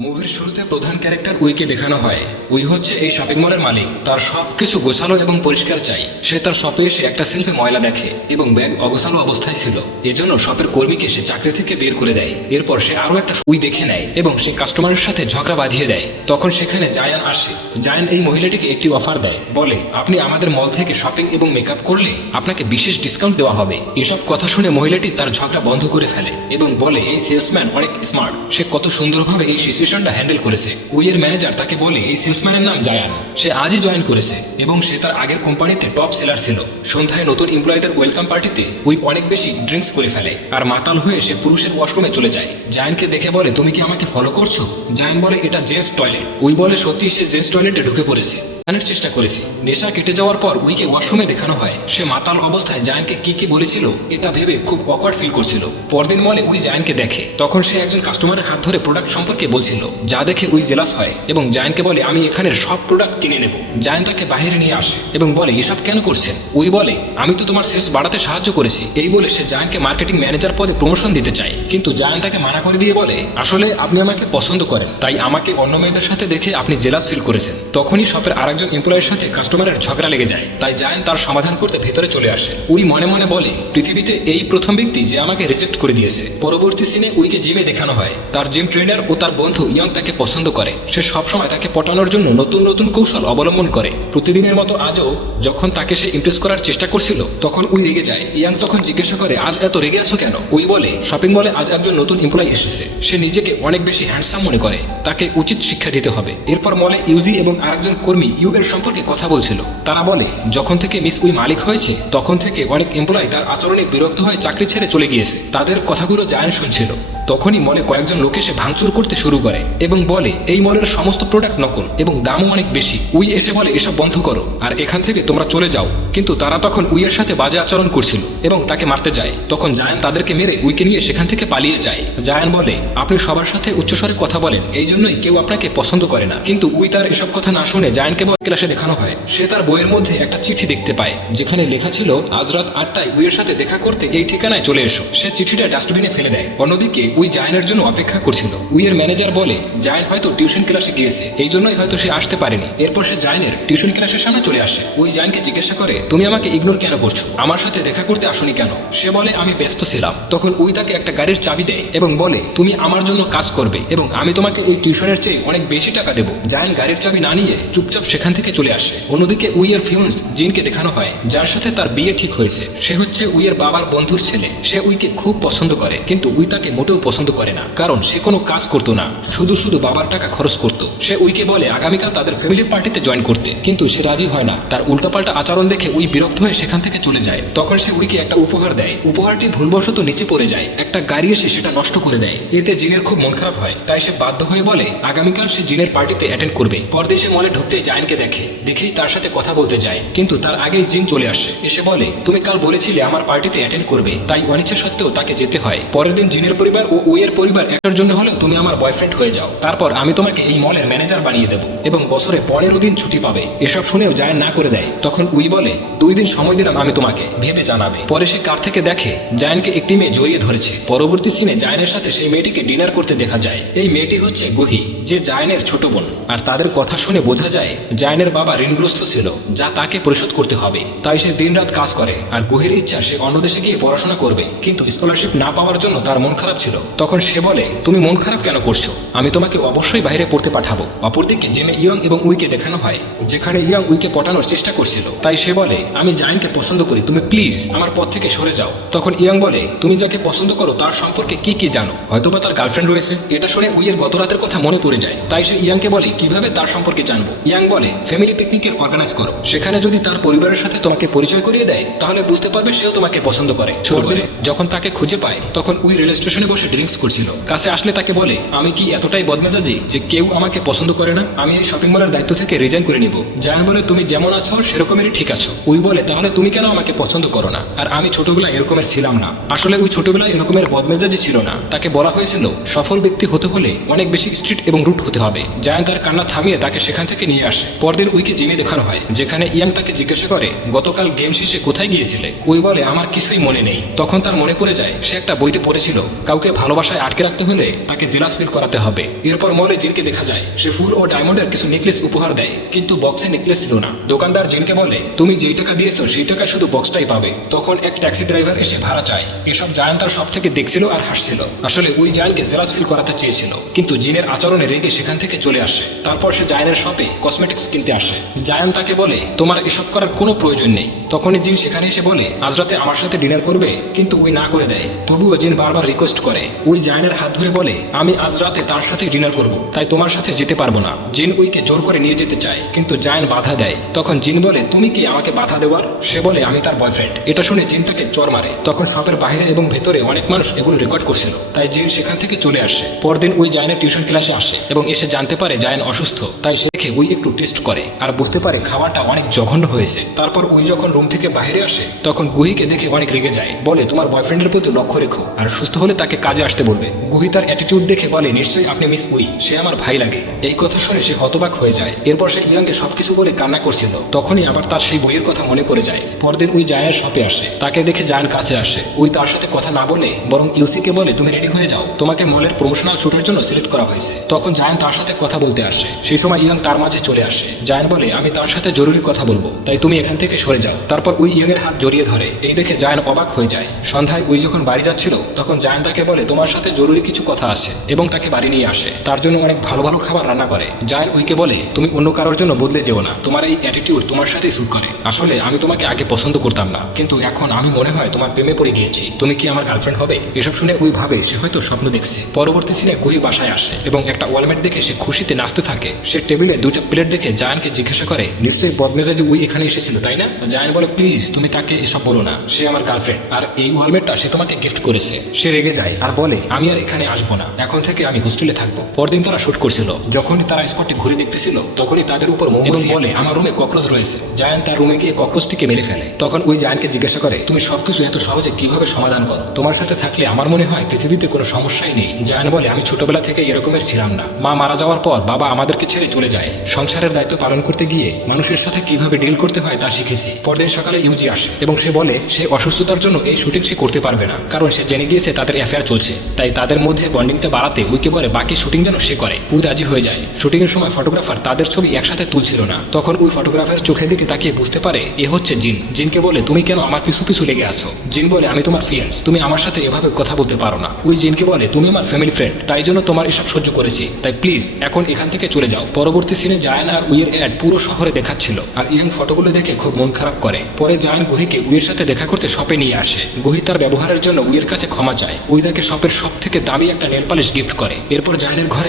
মুভির শুরুতে প্রধান ক্যারেক্টার উইকে দেখানো হয়। উই হচ্ছে এই শপিং মলের মালিক। তার সবকিছু গোছালো এবং পরিষ্কার চাই। সে তার শপে এসে একটা সেলফে ময়লা দেখে এবং ব্যাগ অগোছালো অবস্থায় ছিল। এজন্য শপের কর্মীকে সে চাকরি থেকে বের করে দেয়। এরপর সে আরও একটা উই দেখে নেয় এবং সে কাস্টমারের সাথে ঝগড়া বাঁধিয়ে দেয়। তখন সেখানে জায়ান আসে। জায়ান এই মহিলাটিকে একটি অফার দেয়। বলে, আপনি আমাদের মল থেকে শপিং এবং মেকআপ করলে আপনাকে বিশেষ ডিসকাউন্ট দেওয়া হবে। এসব কথা শুনে মহিলাটি তার ঝগড়া বন্ধ করে ফেলে এবং বলে, এই সেলসম্যান অনেক স্মার্ট সে কত সুন্দরভাবে এই সিচুয়েশনটা হ্যান্ডেল করেছে। উইয়ের ম্যানেজার তাকে বলে, এই সেলসম্যানের নাম জায়ান। সে আজই জয়েন করেছে এবং সে তার আগের কোম্পানিতে টপ সেলার ছিল। সন্ধ্যায় নতুন এমপ্লয়ীদের ওয়েলকাম পার্টিতে উই অনেক বেশি ড্রিঙ্কস করে ফেলে আর মাতাল হয়ে সে পুরুষের ওয়াশরুমে চলে যায়। জায়ানকে দেখে বলে, তুমি কি আমাকে ফলো করছ? জায়ান বলে, এটা জেন্টস টয়লেট। উই বলে সত্যি সে জেন্টস টয়লেটে ঢুকে পড়েছে। জানার চেষ্টা করেছি। নেশা কেটে যাওয়ার পর উইকে ওয়াশরুমে দেখানো হয়। সে মাতাল অবস্থায় জায়ানকে কি কি বলেছিল, এটা ভেবে খুব অকওয়ার্ড ফিল করছিল। পরদিন মলে উই জায়ানকে দেখে। তখন সে একজন কাস্টমারের হাত ধরে প্রোডাক্ট সম্পর্কে বলছিল, যা দেখে উই জেলাস হয়। এবং জায়ানকে বলে, আমি এখানের সব প্রোডাক্ট কিনে নেব। জায়ান তাকে বাইরে নিয়ে আসে এবং বলে, এসব কেন করছেন? উই বলে, আমি তো তোমার সেলস বাড়াতে সাহায্য করেছি। এই বলে সে জায়ানকে মার্কেটিং ম্যানেজার পদে প্রমোশন দিতে চায়। কিন্তু জায়ান তাকে মানা করে দিয়ে বলে, আসলে আপনি আমাকে পছন্দ করেন, তাই আমাকে অন্য মেয়েদের সাথে দেখে আপনি জেলাস ফিল করেছেন। তখনই শপের আরেকজন এমপ্লয়ের সাথে কাস্টমারের ঝগড়া লেগে যায়। তাই জায়ান তার সমাধান করতে ভেতরে চলে আসে। উই মনে মনে বলে, পৃথিবীতে এই প্রথম ব্যক্তি যে আমাকে রিজেক্ট করে দিয়েছে, পরবর্তী সিনে উইকে জিমে দেখানো হয়। তার জিম ট্রেনার ও তার বন্ধু ইয়ং তাকে পছন্দ করে। সে সবসময় তাকে পটানোর জন্য নতুন নতুন কৌশল অবলম্বন করে। প্রতিদিনের মতো আজও যখন তাকে সে ইমপ্রেস করার চেষ্টা করছিল, তখন উই রেগে যায়। ইয়াং তখন জিজ্ঞাসা করে, আজ এত রেগে আছো কেন? উই বলে, শপিং মলে আজ একজন নতুন এমপ্লয়ি এসেছে। সে নিজেকে অনেক বেশি হ্যান্ডসাম মনে করে। তাকে উচিত শিক্ষা দিতে হবে। এরপর মলে ইউজি এবং আরেকজন কর্মী ইউ এর সম্পর্কে কথা বলছিল। তারা বলে, যখন থেকে মিস উই মালিক হয়েছে, তখন থেকে অনেক এমপ্লয় তার আচরণে বিরক্ত হয়ে চাকরি ছেড়ে চলে গিয়েছে। তাদের কথাগুলো জায়ান শুনছিল। তখনই মলে কয়েকজন লোক এসে ভাঙচুর করতে শুরু করে এবং বলে, এই মলের সমস্ত প্রোডাক্ট নকল এবং দামও অনেক বেশি। উই এসে বলে, এসব বন্ধ করো আর এখান থেকে তোমরা চলে যাও। কিন্তু তারা তখন উইয়ের সাথে বাজে আচরণ করছিল এবং তাকে মারতে যায়। তখন জায়ান তাদেরকে মেরে উইকে নিয়ে সেখান থেকে পালিয়ে যায়। জায়ান বলে, আপনি সবার সাথে উচ্চস্বরে কথা বলেন, এই জন্যই কেউ আপনাকে পছন্দ করে না। কিন্তু উই তার এসব কথা না শুনে জায়ানকে ক্লাসে দেখানো হয়। সে তার বইয়ের মধ্যে একটা চিঠি দেখতে পায়, যেখানে লেখা ছিল, আজ রাত আটটায় উইয়ের সাথে দেখা করতে এই ঠিকানায় চলে এসো। সে চিঠিটা ডাস্টবিনে ফেলে দেয়। অন্যদিকে উই জায়নের জন্য অপেক্ষা করছিল। উইয়ের ম্যানেজার বলে, জায়ন হয়তো টিউশন ক্লাসে গিয়েছে। এই জন্যই হয়তো সে আসতে পারেনি। এরপর সে জায়নের টিউশন ক্লাসের সামনে চলে আসে। উই জায়নকে জিজ্ঞাসা করে, তুমি আমাকে ইগনোর কেন করছ? আমার সাথে দেখা করতে আসনি কেন? সে বলে, আমি ব্যস্ত ছিলাম। তখন উই তাকে একটা গাড়ির চাবি দেয় এবং বলে, তুমি আমার জন্য কাজ করবে এবং আমি তোমাকে এই টিউশনের চেয়ে অনেক বেশি টাকা দেবো। জায়ন গাড়ির চাবি না নিয়ে চুপচাপ সেখান থেকে চলে আসে। অন্যদিকে উইয়ের ফিউন্স জিনকে দেখানো হয়, যার সাথে তার বিয়ে ঠিক হয়েছে। সে হচ্ছে উইয়ের বাবার বন্ধুর ছেলে। সে উইকে খুব পছন্দ করে, কিন্তু উই তাকে মোটেও পছন্দ করে না। কারণ সে কোনো কাজ করতো না। শুধু শুধু বাবার টাকা খরচ করতো। সে উইকে বলে, আগামীকাল তাদের ফ্যামিলির পার্টিতে জয়েন করতে। কিন্তু সে রাজি হয় না। তার উল্টাপাল্টা আচরণ দেখে উই বিরক্ত হয়ে সেখান থেকে চলে যায়। তখন সে উইকে একটা উপহার দেয়। উপহারটি ভুলবশত নিচে পড়ে যায়। একটা গাড়ি এসে সেটা নষ্ট করে দেয়। এতে জিনের খুব মন খারাপ হয়। তাই সে বাধ্য হয়ে বলে, আগামীকাল সে জিনের পার্টিতে অ্যাটেন্ড করবে। পরদেশে মলে ঢুকতে জাইনকে দেখে। দেখেই তার সাথে কথা বলতে যায়। কিন্তু তার আগেই জিন চলে আসে। এসে বলে, তুমি কাল বলেছিলে আমার পার্টিতে অ্যাটেন্ড করবে। তাই অনিচ্ছা সত্ত্বেও তাকে যেতে হয়। পরের দিন জিনের পরিবার ও উইয়ের পরিবার একটার জন্য হলেও তুমি আমার বয়ফ্রেন্ড হয়ে যাও। তারপর আমি তোমাকে এই মলের ম্যানেজার বানিয়ে দেবো এবং বছরে পনেরো দিন ছুটি পাবে। এসব শুনেও জায়ন না করে দেয়। তখন উই বলে, দুই দিন সময় দিলাম আমি তোমাকে, ভেবে জানাবে। পরে সে কার থেকে দেখে, জায়নকে একটি মেয়ে জড়িয়ে ধরেছে। পরবর্তী সিনে জায়নের সাথে সেই মেয়েটিকে ডিনার করতে দেখা যায়। এই মেয়েটি হচ্ছে গহি, যে জায়নের ছোট বোন। আর তাদের কথা শুনে বোঝা যায়, জায়নের বাবা ঋণগ্রস্ত ছিল, যা তাকে পরিশোধ করতে হবে। তাই সে দিনরাত কাজ করে, আর গহির ইচ্ছা সে অন্য দেশে গিয়ে পড়াশোনা করবে। কিন্তু স্কলারশিপ না পাওয়ার জন্য তার মন খারাপ ছিল। তখন সে বলে তুমি মন খারাপ কেন করছ? আমি তোমাকে অবশ্যই বাইরে পড়তে পাঠাবো। অপরদিকে জেমে ইয়ং এবং উইকে দেখানো হয় যেখানে ইয়ং উইকে পটানোর চেষ্টা করছিল। তাই সে বলে আমি জাইনকে পছন্দ করি তুমি প্লিজ আমার পথ থেকে সরে যাও। তখন ইয়ং বলে তুমি যাকে পছন্দ করো তার সম্পর্কে কি কি জানো? হয়তোবা তার গার্লফ্রেন্ড রয়েছে। এটা শুনে উইয়ের গত রাতের কথা মনে পড়ে যায়। তাই সে ইয়াংকে বলে কীভাবে তার সম্পর্কে জানব? ইয়াং বলে ফ্যামিলি পিকনিকের অর্গানাইজ করো। সেখানে যদি তার পরিবারের সাথে তোমাকে পরিচয় করিয়ে দেয় তাহলে বুঝতে পারবে সেও তোমাকে পছন্দ করে। যখন তাকে খুঁজে পায় তখন উই রেল স্টেশনে বসে ড্রিঙ্কস করছিল। কাছে আসলে তাকে বলে, আমি কি এতটাই বদমেজাজি যে কেউ আমাকে পছন্দ করে না? আমি এই শপিং মলের দায়িত্ব থেকে রিজাইন করে নিব। জায়ান বলে, তুমি যেমন আছো, সেরকমেরই ঠিক আছো। উই বলে, তাহলে তুমি কেন আমাকে পছন্দ করো না? আর আমি ছোটবেলায় এরকমের ছিলাম না। আসলে ওই ছোটবেলায় এরকমের বদমেজাজি ছিল না। তাকে বলা হয়েছিল, সফল ব্যক্তি হতে হলে অনেক বেশি স্ট্রিট এবং রুট হতে হবে। জায়ান তার কান্না থামিয়ে তাকে সেখান থেকে নিয়ে আসে। পরদিন উইকে জিমে দেখানো হয়, যেখানে ইয়াং তাকে জিজ্ঞাসা করে, গতকাল গেম শেষে কোথায় গিয়েছিলে? ওই বলে, আমার কিছুই মনে নেই। তখন তার মনে পড়ে যায়, সে একটা বইতে পড়েছিল, কাউকে ভালোবাসায় আটকে রাখতে হলে তাকে জেলাস ফিল করাতে হবে। এরপর মলে জিনকে দেখা যায়। সে ফুল ও ডায়মন্ডের কিছু নেকলেস উপহার দেয়, কিন্তু বক্সে নেকলেস ছিল না। দোকানদার জিনকে বলে, তুমি যেই টাকা দিয়েছ, সেই টাকা শুধু বক্সটাই পাবে। তখন এক ট্যাক্সি ড্রাইভার এসে ভাড়া চায়। এসব জায়ান তার সব থেকে দেখছিল আর হাসছিল। আসলে ওই জায়ানকে জেলাস ফিল করাতে চেয়েছিল, কিন্তু জিনের আচরণে রেগে সেখান থেকে চলে আসে। তারপর সে জায়ানের শপে কসমেটিক্স কিনতে আসে। জায়ান তাকে বলে, তোমার এসব করার কোনো প্রয়োজন নেই। তখনই জিন সেখানে এসে বলে, আজ রাতে আমার সাথে ডিনার করবে? কিন্তু ওই না করে দেয়। তবুও জিন বারবার রিকোয়েস্ট করে। ওই জায়ানের হাত ধরে বলে, আমি আজ রাতে তার সাথে ডিনার করব, তাই তোমার সাথে যেতে পারব না। জিন উইকে জোর করে নিয়ে যেতে চায়, কিন্তু জায়ান বাধা দেয়। তখন জিন বলে, তুমি কি আমাকে বাধা দেওয়ার? সে বলে, আমি তার বয়ফ্রেন্ড এটা শুনে জিন তাকে চর মারে। তখন শপের বাইরে এবং ভেতরে অনেক মানুষ এগুলো রেকর্ড করছিল। তাই জিন সেখান থেকে চলে আসে। পরদিন ওই জায়ানের টিউশন ক্লাসে আসে এবং এসে জানতে পারে জায়ান অসুস্থ। তাই সে দেখে ওই একটু টেস্ট করে। আর বুঝতে পারে খাবারটা অনেক জঘন্য হয়েছে। তারপর ওই যখন রুম থেকে বাইরে আসে, তখন গুহিকে দেখে অনেক রেগে যায়। বলে, তোমার বয়ফ্রেন্ডের প্রতি লক্ষ্য রেখো আর সুস্থ হলে তাকে কাজে আসতে বলবে। গুহি তার অ্যাটিটিউড দেখে বলে, নিশ্চয়ই আপনি মিস উই। সে আমার ভাই লাগে। এই কথা শুনে সে হতবাক হয়ে যায়। এরপর সে ইয়াংকে সবকিছু বলে কান্না করছিল। তখনই আবার তার সেই বইয়ের কথা মনে পড়ে যায়। পরদিন ওই জায়ানের শপে আসে। তাকে দেখে জায়ান কাছে আসে। ওই তার সাথে কথা না বলে, বরং ইউসিকে বলে, তুমি রেডি হয়ে যাও। তোমাকে মলের প্রমোশনাল শুটের জন্য সিলেক্ট করা হয়েছে। তখন জায়ান তার সাথে কথা বলতে আসে। সেই সময় ইয়াং তার মাঝে চলে আসে। জায়ান বলে, আমি তার সাথে জরুরি কথা বলব। তাই তুমি এখান থেকে সরে যাও। তারপর ওই ইয়াং এর হাত জড়িয়ে ধরে। এই দেখে জায়ান অবাক হয়ে যায়। সন্ধ্যায় ওই যখন বাড়ি যাচ্ছিল, তখন জায়ান তাকে বলে, তোমার সাথে জরুরি কিছু কথা আছে। এবং তাকে বাড়ি নিয়ে আসে। তার জন্য অনেক ভালো ভালো খাবার রান্না করে। জায়ান উইকে বলে, তুমি অন্য কারোর জন্য বদলে যেও না। তোমার এই অ্যাটিটিউড তোমার সাথেই স্যুট করে। আসলে আমি তোমাকে আগে পছন্দ করতাম না। কিন্তু এখন আমি মনে হয় তোমার প্রেমে পড়ে গিয়েছি। তুমি কি আমার গার্লফ্রেন্ড হবে? এসব শুনে ওই ভাবে সে হয়তো স্বপ্ন দেখছে। পরবর্তী সিনে কুহি বাসায় আসে এবং একটা ওয়ালমেট দেখে সে খুশিতে নাচতে থাকে। সে টেবিলে দুইটা প্লেট দেখে জায়ানকে জিজ্ঞাসা করে নিশ্চয়ই বদমেজাজি উই এখানে এসেছিল তাই না? জায়ান বলে প্লিজ তুমি তাকে এসব বলো না। সে আমার গার্লফ্রেন্ড আর এই ওয়ালমেটটা সে তোমাকে গিফট করেছে। সে রেগে যায় আর বলে আমি আর এখানে আসব না। এখন থেকে আমি হোস্টেলে থাকব। পরদিন তারা শুট করছিল। যখনই তারা স্পটে ঘুরে দেখতেছিল তখনই তাদের উপর মোমরম বলে আমার রুমে ককরোচ রয়েছে। জায়ান তার রুমে গিয়ে ককরোচটিকে মেরে ফেলে। তখন ওই জায়ানকে জিজ্ঞাসা করে তুমি সবকিছু এত সহজে কীভাবে সমাধান করো? তোমার সাথে থাকলে আমার মনে হয় পৃথিবীতে কোনো সমস্যাই নেই। জায়ান বলে আমি ছোটবেলা থেকে এরকমের ছিলাম না। মা মারা যাওয়ার পর বাবা আমাদেরকে ছেড়ে চলে যায়। সংসারের দায়িত্ব পালন করতে গিয়ে মানুষের সাথে কীভাবে ডিল করতে হয় তা শিখেছি। পরদিন সকালে ইউজি আসে এবং সে বলে, সে অসুস্থতার জন্য এই শুটিং সে করতে পারবে না, কারণ সে জেনে গিয়েছে তাদের অ্যাফেয়ার চলছে। তাই তাদের মধ্যে বন্ডিংটা বাড়াতে উইকে বলে, বাকি শুটিং যেন সে করে। উই রাজি হয়ে যায়। শুটিং এর সময় ফটোগ্রাফার তাদের ছবি একসাথে তুলছিল না। তখন ওই ফটোগ্রাফারের চোখের দিকে তাকিয়ে বুঝতে পারে, এ হচ্ছে জিন। জিনকে বলে, তুমি কেন আমার পিছু পিছু লেগে আছো? জিন বলে, আমি তোমার ফিয়ার্স তুমি আমার সাথে এভাবে কথা বলতে পারো না। ওই জিনকে বলে, তুমি আমার ফ্যামিলি ফ্রেন্ড তাই জন্য তোমার এসব সহ্য করেছি। তাই প্লিজ এখন এখান থেকে চলে যাও। পরবর্তী সিনে জায়ান আর উইয়ের অ্যাড পুরো শহরে দেখাচ্ছিল। আর ইয়াং ফটোগুলো দেখে খুব মন খারাপ করে। পরে জায়ান গুহিকে উইয়ের সাথে দেখা করতে শপে নিয়ে আসে। গুহি তার ব্যবহারের জন্য উইয়ের কাছে ক্ষমা চায়। উই তাকে শপের সব থেকে দামি একটা নেল পালিশ গিফট করে। এরপর জায়ানের ঘরে